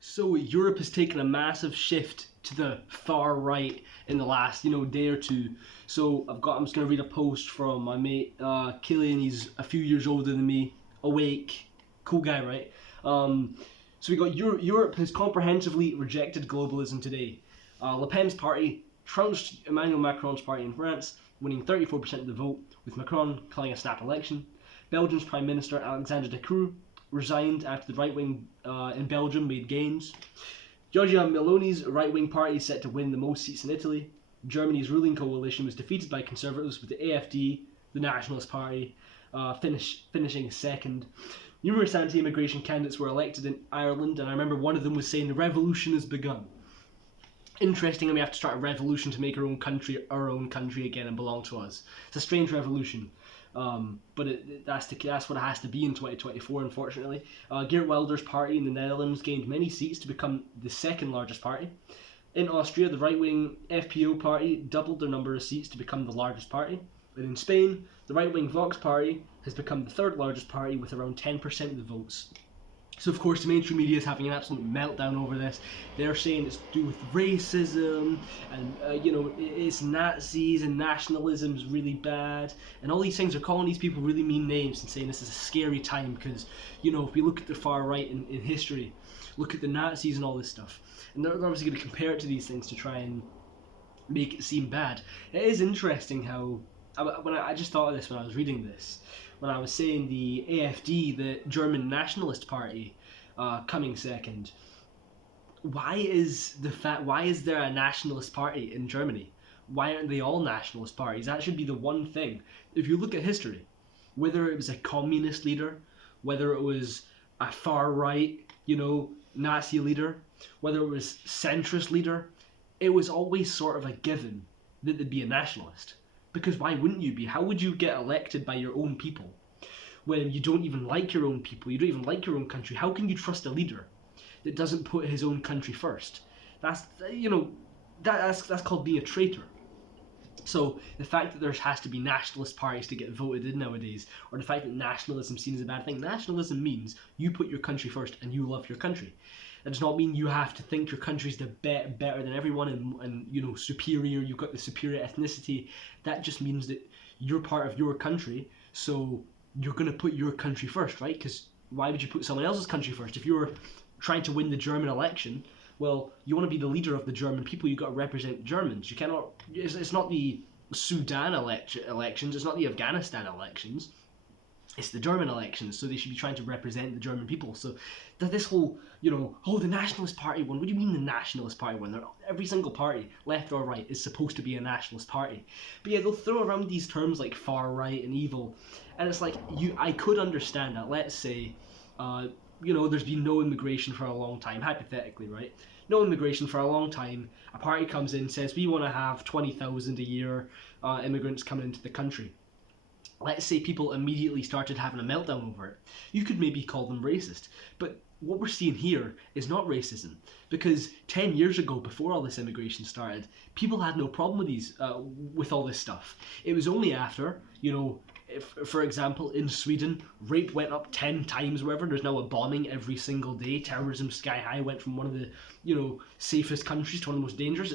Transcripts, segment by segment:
So Europe has taken a massive shift to the far right in the last, day or two. So I'm just gonna read a post from my mate Killian. He's a few years older than me. Awake, cool guy, right? So we got Europe has comprehensively rejected globalism today. Le Pen's party trounced Emmanuel Macron's party in France, winning 34% of the vote, with Macron calling a snap election. Belgium's Prime Minister Alexander De Croo resigned after the right wing in Belgium made gains. Giorgia Meloni's right wing party is set to win the most seats in Italy. Germany's ruling coalition was defeated by Conservatives, with the AfD, the Nationalist Party, finishing second. Numerous anti-immigration candidates were elected in Ireland, and I remember one of them was saying the revolution has begun. Interesting, and we have to start a revolution to make our own country again and belong to us. It's a strange revolution, but that's what it has to be in 2024, unfortunately. Geert Wilders' party in the Netherlands gained many seats to become the second largest party. In Austria, the right-wing FPO party doubled their number of seats to become the largest party. And in Spain, the right-wing Vox party has become the third largest party with around 10% of the votes. So of course the mainstream media is having an absolute meltdown over this. They're saying it's to do with racism and it's Nazis and nationalism's really bad and all these things. Are calling these people really mean names and saying this is a scary time because if we look at the far right in history, look at the Nazis and all this stuff, and they're obviously going to compare it to these things to try and make it seem bad. It is interesting how I just thought of this when I was reading this. When I was saying the AfD, the German Nationalist Party, coming second, why is there a nationalist party in Germany? Why aren't they all nationalist parties? That should be the one thing. If you look at history, whether it was a communist leader, whether it was a far right, Nazi leader, whether it was centrist leader, it was always sort of a given that there'd be a nationalist. Because why wouldn't you be? How would you get elected by your own people when you don't even like your own people? You don't even like your own country. How can you trust a leader that doesn't put his own country first? That's called being a traitor. So the fact that there has to be nationalist parties to get voted in nowadays, or the fact that nationalism is seen as a bad thing, nationalism means you put your country first and you love your country. That does not mean you have to think your country's better than everyone and superior. You've got the superior ethnicity. That just means that you're part of your country, so you're gonna put your country first, right? Because why would you put someone else's country first? If you're trying to win the German election, well, you want to be the leader of the German people. You've got to represent Germans. You cannot. It's not the Sudan elections. It's not the Afghanistan elections. It's the German elections, so they should be trying to represent the German people. So that this whole, the Nationalist Party one. What do you mean the Nationalist Party one? Every single party, left or right, is supposed to be a nationalist party. But yeah, they'll throw around these terms like far right and evil, and it's like I could understand that. Let's say, there's been no immigration for a long time, hypothetically, right? No immigration for a long time. A party comes in, says we want to have 20,000 a year immigrants coming into the country. Let's say people immediately started having a meltdown over it. You could maybe call them racist. But what we're seeing here is not racism. Because 10 years ago, before all this immigration started, people had no problem with all this stuff. It was only after, if, for example, in Sweden, rape went up 10 times, wherever. There's now a bombing every single day. Terrorism sky high, went from one of the, safest countries to one of the most dangerous.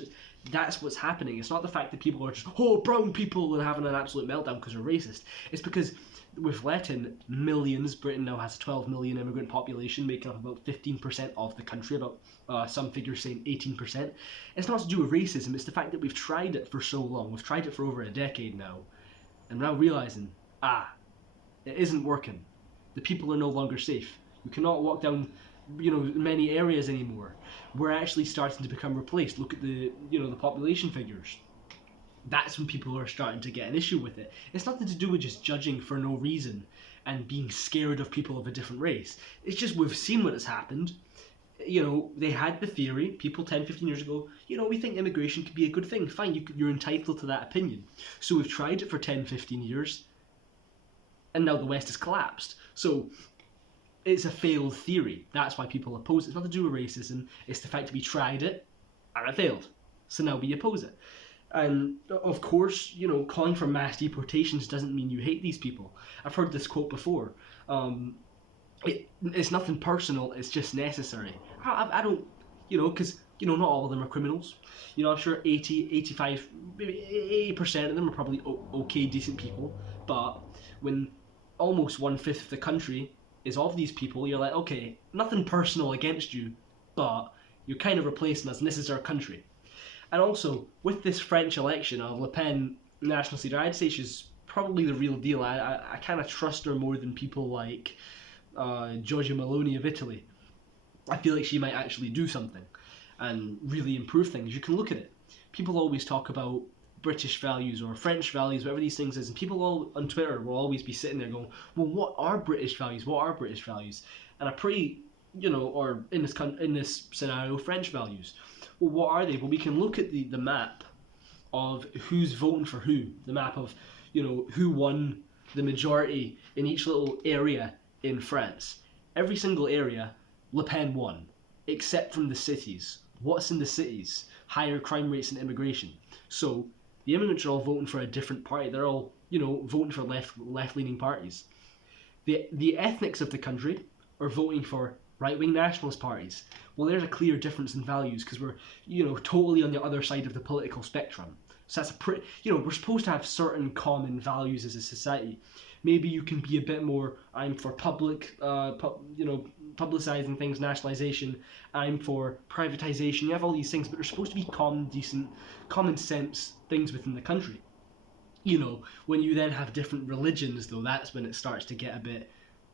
That's what's happening. It's not the fact that people are just, brown people, and having an absolute meltdown because they're racist. It's because we've let in millions. Britain now has a 12 million immigrant population, making up about 15% of the country, about some figures saying 18%. It's not to do with racism, it's the fact that we've tried it for so long. We've tried it for over a decade now, and now realising, it isn't working. The people are no longer safe. You cannot walk down many areas anymore. We're actually starting to become replaced. Look at the population figures. That's when people are starting to get an issue with it. It's nothing to do with just judging for no reason and being scared of people of a different race. It's just we've seen what has happened. They had the theory, people 10, 15 years ago, we think immigration could be a good thing. Fine, you're entitled to that opinion. So we've tried it for 10, 15 years, and now the West has collapsed. So it's a failed theory. That's why people oppose it. It's not to do with racism. It's the fact that we tried it and it failed. So now we oppose it. And of course, calling for mass deportations doesn't mean you hate these people. I've heard this quote before. It's nothing personal. It's just necessary. I don't, because not all of them are criminals. I'm sure 80, 85, maybe 80% of them are probably okay, decent people. But when almost 1/5 of the country is of these people, you're like, okay, nothing personal against you, but you're kind of replacing us, and this is our country. And also, with this French election of Le Pen national leader, I'd say she's probably the real deal. I kind of trust her more than people like Giorgia Meloni of Italy. I feel like she might actually do something and really improve things. You can look at it. People always talk about British values or French values, whatever these things is, and people all on Twitter will always be sitting there going, "Well, what are British values? What are British values?" And I pray, or in this scenario, French values. Well, what are they? Well, we can look at the map of who's voting for who. The map of who won the majority in each little area in France. Every single area, Le Pen won, except from the cities. What's in the cities? Higher crime rates and immigration. So the immigrants are all voting for a different party. They're all, voting for left-leaning parties. The ethnics of the country are voting for right-wing nationalist parties. Well, there's a clear difference in values because we're, totally on the other side of the political spectrum. So that's a pretty, we're supposed to have certain common values as a society. Maybe you can be a bit more, I'm for publicizing things, nationalization. I'm for privatization. You have all these things, but they're supposed to be common, decent, common sense things within the country. When you then have different religions, though, that's when it starts to get a bit,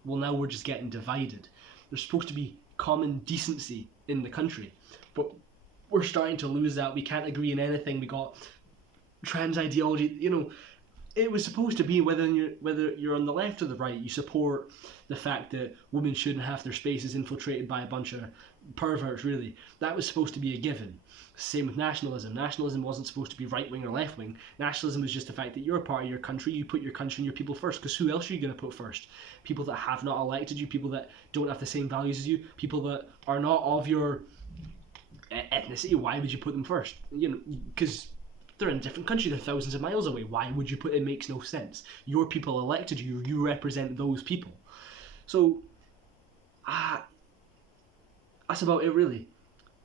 well, now we're just getting divided. There's supposed to be common decency in the country, but we're starting to lose that. We can't agree on anything. We got trans ideology. It was supposed to be whether you're on the left or the right, you support the fact that women shouldn't have their spaces infiltrated by a bunch of perverts. Really, that was supposed to be a given. Same with nationalism. Nationalism wasn't supposed to be right wing or left wing. Nationalism was just the fact that you're a part of your country. You put your country and your people first. Because who else are you going to put first? People that have not elected you. People that don't have the same values as you. People that are not of your ethnicity. Why would you put them first? Because they're in a different country. They're thousands of miles away. Why would you put it? Makes no sense. Your people elected you. You represent those people. So, that's about it, really.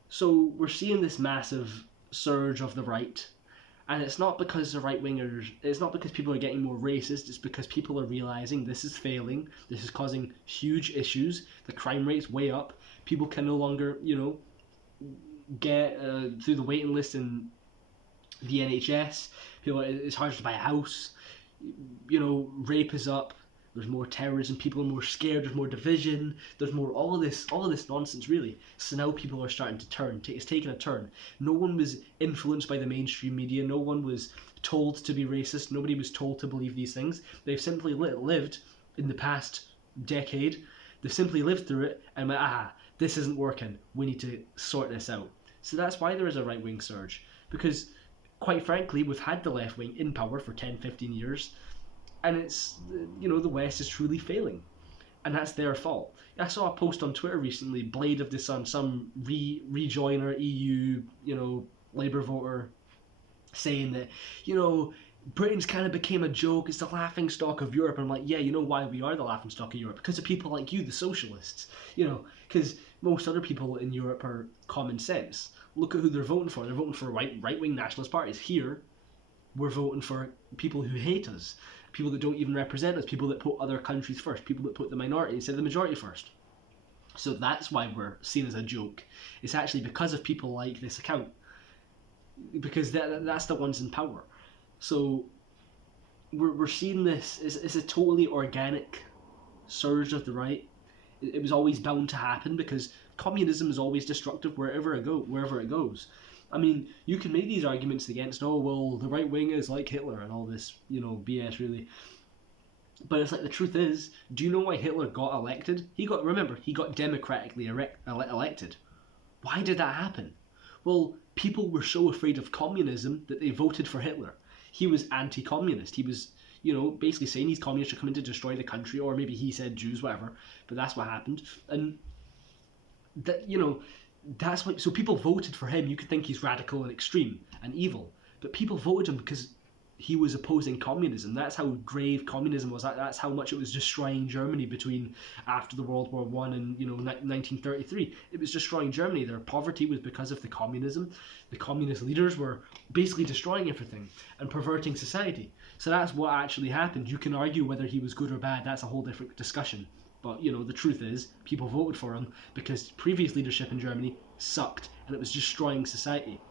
So we're seeing this massive surge of the right, and it's not because the right wingers. It's not because people are getting more racist. It's because people are realizing this is failing. This is causing huge issues. The crime rate's way up. People can no longer, get through the waiting list in the NHS. It's harder to buy a house. Rape is up. There's more terrorism. People are more scared. There's more division. There's more all of this nonsense, really. So now people are starting to turn. It's taken a turn. No one was influenced by the mainstream media. No one was told to be racist. Nobody was told to believe these things. They've simply lived in the past decade. They've simply lived through it and went, this isn't working. We need to sort this out. So that's why there is a right-wing surge. Because, quite frankly, we've had the left wing in power for 10, 15 years. And it's, the West is truly failing. And that's their fault. I saw a post on Twitter recently, Blade of the Sun, some rejoiner EU, Labour voter, saying that, Britain's kind of became a joke. It's the laughing stock of Europe. And I'm like, yeah, you know why we are the laughing stock of Europe? Because of people like you, the socialists. Because most other people in Europe are common sense. Look at who they're voting for. They're voting for right-wing nationalist parties. Here, we're voting for people who hate us. People that don't even represent us, people that put other countries first, people that put the minority instead of the majority first. So that's why we're seen as a joke. It's actually because of people like this account. Because that's the ones in power. So we're seeing this, it's a totally organic surge of the right. It was always bound to happen because communism is always destructive wherever it goes. I mean, you can make these arguments against, the right wing is like Hitler and all this, BS really. But it's like, the truth is, do you know why Hitler got elected? He got democratically elected. Why did that happen? Well, people were so afraid of communism that they voted for Hitler. He was anti-communist. He was, basically saying these communists are coming to destroy the country, or maybe he said Jews, whatever. But that's what happened. And that, that's why. So people voted for him. You could think he's radical and extreme and evil, but people voted him because he was opposing communism. That's how grave communism was. That's how much it was destroying Germany between after the World War One and 1933. It was destroying Germany. Their poverty was because of the communism. The communist leaders were basically destroying everything and perverting society. So that's what actually happened. You can argue whether he was good or bad. That's a whole different discussion. But the truth is, people voted for him because previous leadership in Germany sucked and it was destroying society.